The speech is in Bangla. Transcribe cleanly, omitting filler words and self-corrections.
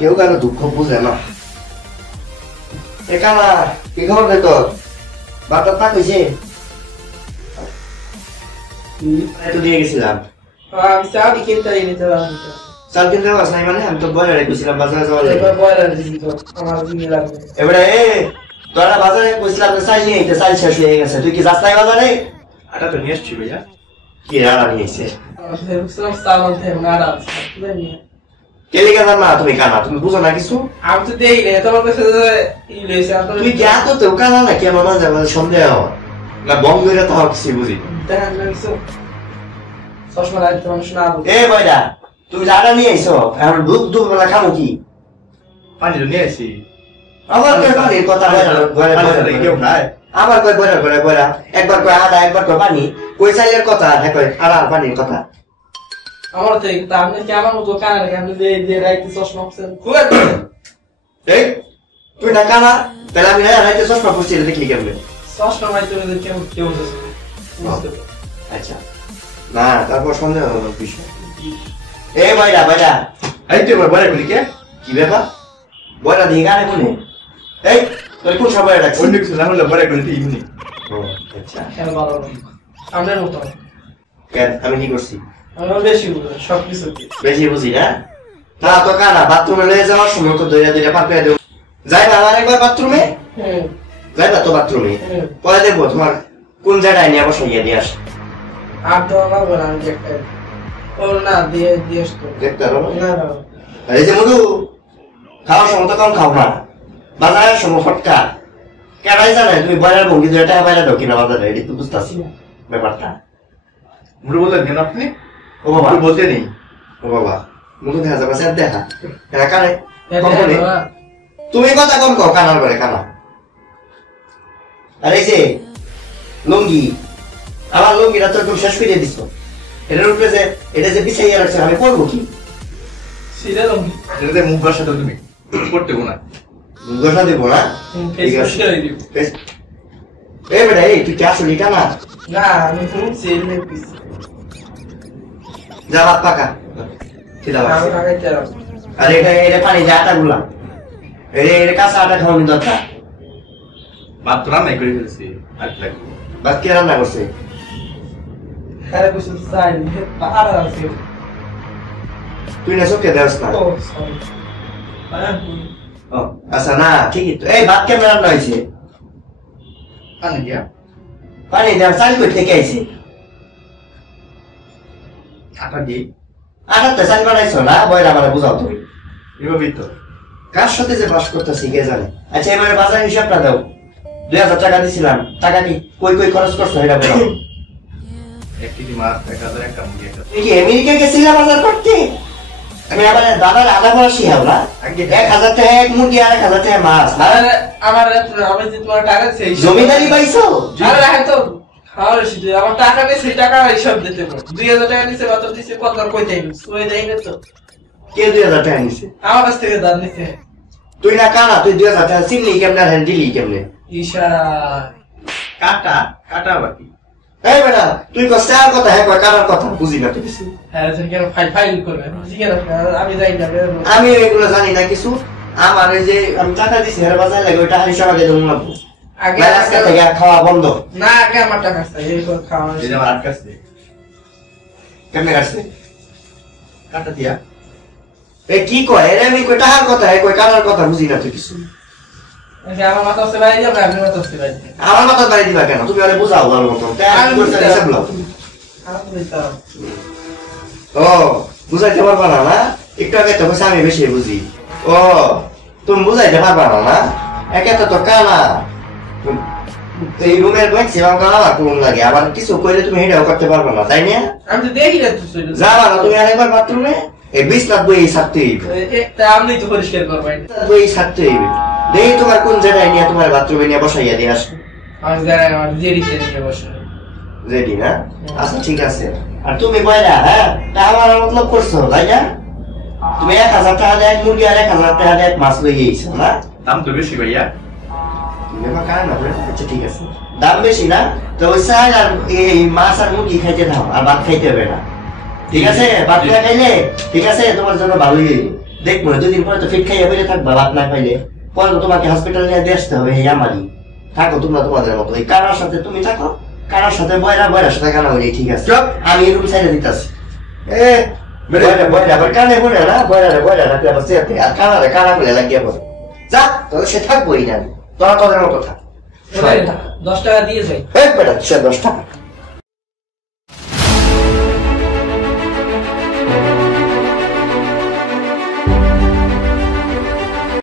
কেউ কারো দুঃখ বুঝে না। একানা কি খবর রে তোর? বাতার পাক হয়েছে? তো দিয়ে গেছিলাম। চাল কিনতে নিতে চাল কিনতে পারছ নাই মানে? আমি তো বয়রা রেখেছিলাম বাজারে যাওয়ার লাগে। এবারে তোরা বাজারে কইছিলাম চাল নিয়ে আইতে, চাল শেষ হয়ে গেছে। তুই কি যাস নাই বাজারে? আটা তো নিয়ে আসছি ভাইয়া। কি রাড়া নিয়ে এসে? তুমি কানা, তুমি বুঝো না কিছু? আমি তো দেই রে তোমার কাছে তুই কি এত তো কানা নাকি? আমার মাঝে মাঝে সন্দেহ না, বম করে তো কিছু বুঝি। চশমা লাগতে মানুষ না এ বয়রা, তুমি রাড়া নিয়ে আইছো, এখন দুধ দুধ বেলা খাবো কি? পানি তো নিয়ে আসি। আমার পানির কথা কেউ খায়? আবার কয় বয়রা করে বয়রা, একবার কয় আদা, একবার কয় পানি, কই চাইলের কথা, হ্যাঁ কয় আদা পানির কথা। আমার তো আপনি কি আমার মতো কানা নাকি? আপনি যে রাইতে চশমা পড়ছেন খুব এই তুই না কানা, তাহলে আমি রাইতে চশমা পড়ছি দেখলি কেমনে? চশমা মাই তুমি কেমন কেমন আচ্ছা না, তারপর সন্দেহ বিষয়। এ বয়রা বয়রা, এই তো এবার বলে বলি কে? কি ব্যাপার? বয়রা দিয়ে গানে কোনে? এই তোর কোন সবাই ডাকছিস? অন্য কিছু না হলে বলে বলি ইমনি। ও আচ্ছা, কেন ভালো আমাদের মতো কেন আমি কি করছি? আমরা বেশি বুঝি সবকিছু বেশি বুঝি না? না তো কানা, বাথরুমে লয়ে যাওয়ার সময় তো দইরা দইরা পাক করে দেব। যাইবা আমার একবার বাথরুমে? যাইবা তো বাথরুমে? পরে দেখবো তোমার কোন জায়গায় নিয়ে বসাইয়া দিয়ে আসে। আর তো আমার বলা আমি দেখতে ও না দিয়ে দিয়ে আসতো দেখতে পারো না না এই যে মধু, খাওয়ার সময় তো কম খাও না, বাজারের সময় ফটকা কেনাই জানে তুমি বয়রার ভঙ্গি 2 টাকা বাইরে দাও কিনা বাজারে, এটি তো বুঝতেছি না ব্যাপারটা। মুড়ে বললেন কেন আপনি? ও বাবা বলতে নেই। ও বাবা মুখে দেখা যাবে স্যার দেখা কানে তুমি কথা কম কও, কানার করে কানা। আর এই যে লুঙ্গি, আমার লুঙ্গিটা তো একদম শেষ করে দিছো। এটার উপরে যে এটা যে বিছাইয়া রাখছো, আমি করবো কি? সিধা লঙ্গি এটাতে মুখ বাসা তো তুমি করতে গো না। গোসা দিব না? ফেস ওয়াশ করে দিব এই বেটা, এই তুই কি আসলি কানা? না আমি শুনছি এলে পিস যা ভাত পাকা ঠিক আছে। আমি আগে তেরা আর এটা পানি যে আটা গুলা, এটা কাঁচা আটা খাওয়ানি দরকার। ভাত তো রান্নাই করে ফেলছি। আর কি লাগবে? ভাত কে রান্না করছে? আরে কিছু চাই আর আছে তুই না চোখে দেওয়াস না? ও সরি ও আচ্ছা, না ঠিকই তো। এই ভাত কেমন রান্না হয়েছে? পানি দিয়া পানি দেওয়ার চাল করতে কে আইছে? আটা দিয়ে আটাতে চাল বানাইছো না? বয়রা মানে বুঝাও তুমি। এভাবেই তো। কার সাথে যে বাস করতেছি কে জানে। আচ্ছা এবারে বাজার হিসাবটা দাও। 2000 টাকা দিছিলাম, টাকা কি কই কই খরচ করছো এটা বলো। 1 কেজি মাছ, 1000 একটা মুরগি একটা। তুই কি আমেরিকা গেছিলা বাজার করতে? আমি আবার দাদার আধা বয়সী হও না? 1000 টাকা এক মুরগি আর 1000 টাকা মাছ। আমার আমি যে তোমার টাকা চাই জমিদারি পাইছো? আরে রাখো তো খাওয়ার শীতে আমার টাকা বেশি টাকা হিসাব দিতে পারো 2000 টাকা নিচে কত দিছে কত কই দেই ওই দেই না তো কে 2000 টাকা নিছে? আমার কাছ থেকে দাম নিছে তুই না কানা, তুই 2000 টাকা চিনলি কেমনে, হ্যান্ডিলি কেমনে? ইশারা কাটা কাটা বাকি। এই বেটা তুই কষ্টার কথা হ্যাঁ কয় কানার কথা বুঝি না তো কিছু। হ্যাঁ কেন ফাইল করবে আমি যাই না আমি এগুলো জানি না কিছু। আমার এই যে আমি টাকা দিছি হের বাজার লাগে ওইটা হিসাব আগে দেবো না। আগে আজকে থেকে খাওয়া বন্ধ। না আগে আমার টাকা চাই এই খাওয়া এই যে আমার আটকাছে কেমনে কাটছে? কাটা দিয়া এ কি কয়? এর আমি কই টাকার কথা হ্যাঁ কয় কানার কথা বুঝি না তো কিছু। আমার মাথা হচ্ছে বাইরে যাবে আপনি মাথা হচ্ছে বাইরে আমার মাথা বাড়ি দিবা কেন? তুমি আরে বুঝাও ভালো মতো। আমি বুঝতে হিসাব লাও। আমি বুঝতাম ও বুঝাইতে পারবা না না? একটু আগে তো কইছ আমি বেশি বুঝি। ও তুমি বুঝাইতে পারবা না না? একে তো কানা। এই রুমের ম্যাক্সিমাম কানা কোন লাগে, আবার কিছু কইলে তুমি হেডাও করতে পারবা না, তাই না? আমি তো দেখি না তুই যাবা না তুমি আরেকবার বাথরুমে? এই 20 লাখ বই ছাড়তে হইবে। এটা আমি তো পরিষ্কার করব বই ছাড়তে হইবে। দেখি তোমার কোন জায়গায় নিয়ে তোমার বাথরুমে নিয়ে বসাইয়া দিয়ে আসো। আমি যাই আমার জেরিতে নিয়ে বসে রেডি না? আচ্ছা ঠিক আছে। আর তুমি বয়রা হ্যাঁ তা আমার মতলব করছো তাই না? তুমি 1000 টাকা দিয়ে এক মুরগি আর 1000 টাকা দিয়ে এক মাছ লই গেছো না? দাম তো বেশি ভাইয়া। তুমি আমার কারণ না বলে আচ্ছা ঠিক আছে। দাম বেশি না? তো ওই চাল আর এই মাছ আর মুরগি খাইতে দাও আর ভাত খাইতে হবে না। ঠিক আছে? ভাত খাইলে ঠিক আছে তোমার জন্য ভালোই হইবে। দেখবো দুদিন পরে তো ফিট খাইয়া বেড়ে থাকবা ভাত না খাইলে, পরে তো তোমাকে হসপিটাল নিয়ে দিয়ে আসতে হবে। এই আমারই থাকো তোমরা তোমাদের মতো, এই কারার সাথে তুমি থাকো, কারার সাথে বয়রার সাথে কানা হইলে ঠিক আছে। চুপ। আমি রুম সাইডে দিতেছি। এ বেরে। বয়রা আবার কানে বলে না, বয়রা রাখলে আবার চেয়াতে, আর কানারে কানা বলে লাগিয়ে পড়ে। যা তোদের সে থাকবোই না, তোরা তোদের মতো থাক। 10 টাকা দিয়ে যাই। এই বেটা 10 টাকা